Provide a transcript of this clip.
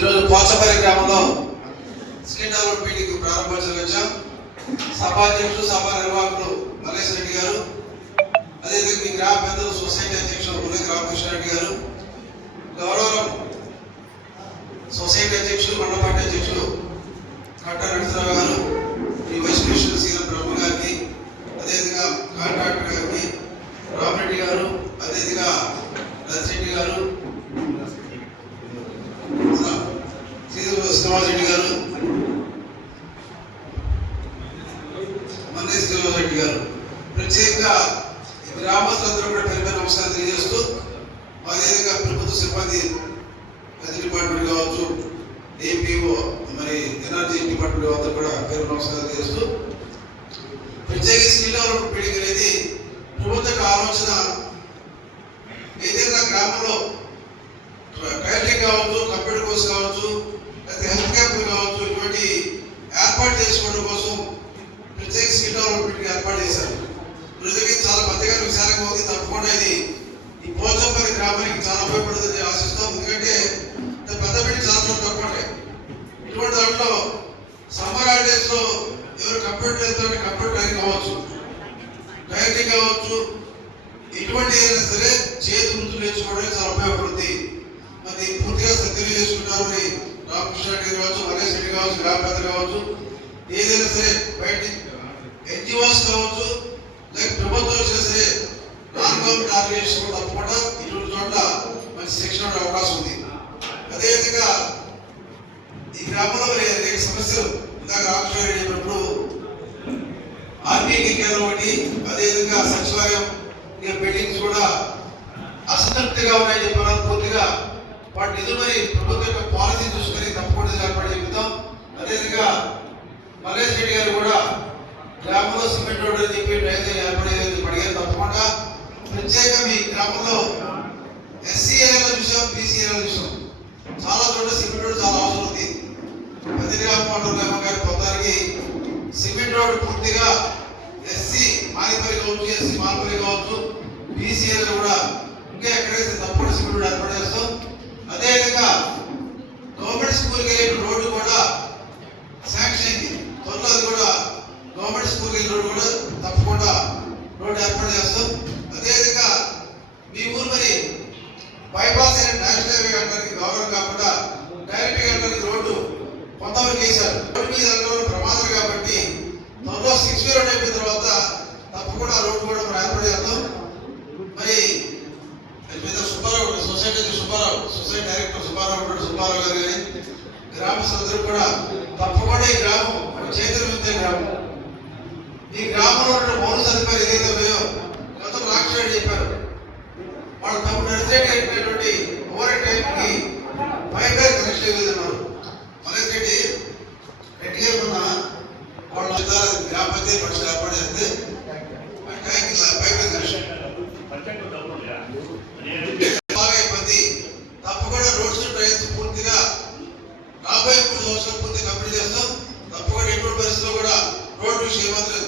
ఈరోజు పోచపల్లి గ్రామంలో skill development meeting ప్రారంభించడానికి వచ్చాం. సభాధ్యక్షుడు సభా నిర్వాహకుడు మల్లేశ్వర రెడ్డి గారు, అదేవిధంగా మీ గ్రామ పెద్దలు సొసైటీ అధ్యక్షుడు మురళి రామకృష్ణారెడ్డి గారు, గౌరవం సొసైటీ అధ్యక్షుడు మండపాటి అధ్యక్షుడు కట్టా నరసరావు గారు, ఈ వైస్ ప్రెసిడెంట్ సీఎం బ్రహ్మ గారికి, అదేవిధంగా కాంట్రాక్టర్ గారికి రామరెడ్డి గారు, అదేవిధంగా రజిరెడ్డి గారు, శ్రీనివాసరెడ్డి గారు, మన్నే శ్రీనివాసరెడ్డి గారు, ప్రత్యేకంగా గ్రామస్తులందరూ కూడా పేరు నమస్కారం తెలియజేస్తూ, అదేవిధంగా ప్రభుత్వ సిబ్బంది ప్రతి డిపార్ట్మెంట్ కావచ్చు, ఏపీఓ మరి ఎనర్జీ డిపార్ట్మెంట్ అంతా కూడా పేరు నమస్కారం తెలియజేస్తూ, ప్రత్యేక స్కిల్ డెవలప్మెంట్ మీటింగ్ అనేది ప్రభుత్వ ఆలోచన. ఏదైనా గ్రామంలో టైలరింగ్ కావచ్చు, కంప్యూటర్ కోర్స్ కావచ్చు, లేకపోతే హెల్త్ క్యాంపులు కావచ్చు, ఇటువంటి ఏర్పాటు చేసుకోవడం కోసం ప్రత్యేక స్కిల్ డెవలప్మెంట్ ఏర్పాటు చేశారు. ప్రజలకి చాలా పెద్దగా విశాలంగా ఉంది. తప్పకుండా ఇది ఈ పోచంపల్లి గ్రామానికి చాలా ఉపయోగపడుతుందని ఆశిస్తాం. ఎందుకంటే పెద్ద బిడ్డ చాలా తక్కువ ఉంటాయి. ఇటువంటి దాంట్లో సమ్మర్ హాలిడేస్ లో ఎవరు కంప్యూటర్ వెళ్తారంటే కంప్యూటర్ ట్రైనింగ్ కావచ్చు, టైలరింగ్ కావచ్చు, ఇటువంటి ఏదైనా సరే చేతి వృత్తులు నేర్చుకోవడానికి చాలా ఉపయోగపడుతుంది. మరి పూర్తిగా సద్వినియోగం చేసుకుంటారు. మరి రామకృష్ణ రెడ్డి కావచ్చు, మల్లేశ్వర రెడ్డి కావచ్చు, గ్రామ పెద్ద కావచ్చు, ఏదైనా సరే బయట ఎన్జిఓస్ కావచ్చు, లేక ప్రభుత్వం వచ్చినా సరే నాన్ గవర్నమెంట్ ఆర్గనైజేషన్ కూడా తప్పకుండా ఇటువంటి చోట్ల మంచి శిక్షణ అవకాశం ఉంది. అదేవిధంగా ఈ గ్రామంలో మరి అనేక సమస్యలు ఇందాక రామకృష్ణ రెడ్డి చెప్పినప్పుడు ఆర్బీఐ కేంద్రం ఒకటి, అదేవిధంగా సచివాలయం బిల్డింగ్స్ కూడా అసంతృప్తిగా ఉన్నాయని చెప్పారు. పూర్తిగా వాటి నిధులు మరి ప్రభుత్వం యొక్క పాలసీ చూసుకొని తప్పకుండా ఏర్పాటు చెప్తాం. అదేవిధంగా మల్లేశ్వర రెడ్డి గారు కూడా గ్రామంలో సిమెంట్ రోడ్డు అని చెప్పి డ్రైనేజ్ ఏర్పడేది అడిగారు. తప్పకుండా ప్రత్యేకంగా మీ గ్రామంలో ఎస్సీ ఏరియాలో చూసాం, బీసీ ఏరియాలో చూసాం, చాలా చోట్ల సిమెంట్ రోడ్డు చాలా అవసరం ఉంది. ప్రతి గ్రామం గారి పొందానికి సిమెంట్ రోడ్డు పూర్తిగా ఎస్సీ మానిపల్లి కావచ్చు, ఎస్సీ మానిపల్లి కావచ్చు, బీసీ ఏరియాలో కూడా ఇంకా ఎక్కడైతే తప్పకుండా సిమెంట్ రోడ్డు ఏర్పాటు చేస్తాం. అదేవిధంగా గవర్నమెంట్ స్కూల్కి వెళ్ళే రోడ్డు కూడా శాంక్షన్ అయింది. త్వరలో అది కూడా గవర్నమెంట్ స్కూల్కి వెళ్ళే రోడ్డు కూడా తప్పకుండా రోడ్డు ఏర్పాటు చేస్తాం. అదేవిధంగా మీ ఊరు మరి బైపాస్ అయిన నేషనల్ హైవే కట్టడానికి గౌరవం కాకుండా డైరెక్ట్ కట్టడానికి రోడ్డు కొంతవరకు వేశారు. రోడ్డు మీద వెళ్ళడం ప్రమాదం కాబట్టి త్వరలో 6 వే రోడ్ అయిపోయిన తర్వాత తప్పకుండా రోడ్డు కూడా మనం ఏర్పాటు చేస్తాం. మరి సుబ్బారావు సొసైటీ డైరెక్టర్ సుబ్బారావు గారు కానీ గ్రామస్తులందరూ కూడా తప్పకుండా ఈ గ్రామం చైతన్యవంతమైన గ్రామం. ఈ గ్రామంలో ఉన్న మౌన సదుపాయాలు ఏదైతే ఉన్నాయో గతం రాక్షసుడు చెప్పారు. వాళ్ళు తమ నడిచేటువంటి ఓవర్ టైంకి పైప్ లైన్ కనెక్షన్ ఇవ్వలేదన్నారు. మల్లేశ్వర రెడ్డి గారు ఉన్న వాళ్ళ గ్రామ పంచాయతీ పక్షులు ఏర్పాటు చేస్తే పైప్ లైన్ కనెక్షన్ బాగా ఇబ్బంది. తప్పకుండా రోడ్స్ డ్రైన్స్ పూర్తిగా రాబోయే 3 సంవత్సరాలు పూర్తిగా కంప్లీట్ చేస్తాం. తప్పకుండా ఎటువంటి పరిస్థితుల్లో కూడా రోడ్డు విషయం మాత్రం